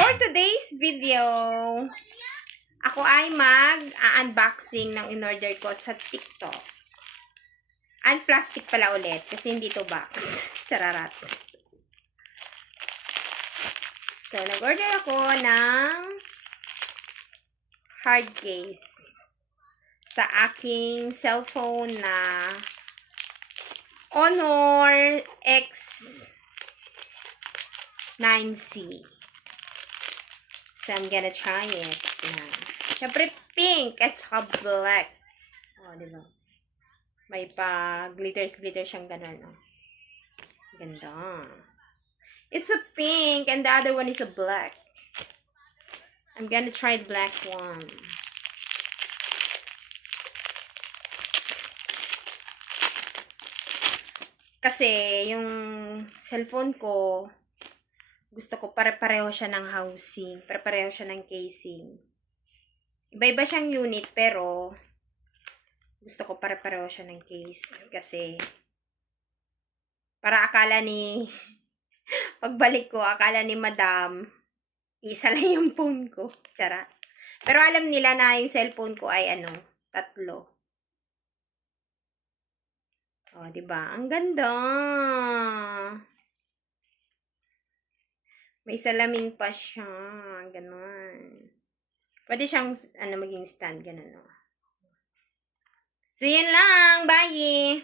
For today's video, ako ay mag-unboxing ng in-order ko sa TikTok. Plastic pala ulit kasi hindi to box. Chararat. So, nag-order ako ng hard case sa aking cellphone na Honor X9C. So, I'm gonna try it. Yan. Siyempre, pink at saka black. O, diba? May pa glitters siyang ganun. Oh. Ganda. It's a pink and the other one is a black. I'm gonna try the black one. Kasi, yung cellphone ko, gusto ko pare-pareho siya ng housing. Pare-pareho siya ng casing. Iba-iba siyang unit, pero gusto ko pare-pareho siya ng case. Kasi, para akala ni, pagbalik ko, akala ni madam, isa lang yung phone ko. Tsara. Pero alam nila na yung cellphone ko ay tatlo. O, diba? Ang ganda! May salamin pa siya. Ganon. Pwede siyang, maging stand. Ganon, no? So, yun lang. Bye!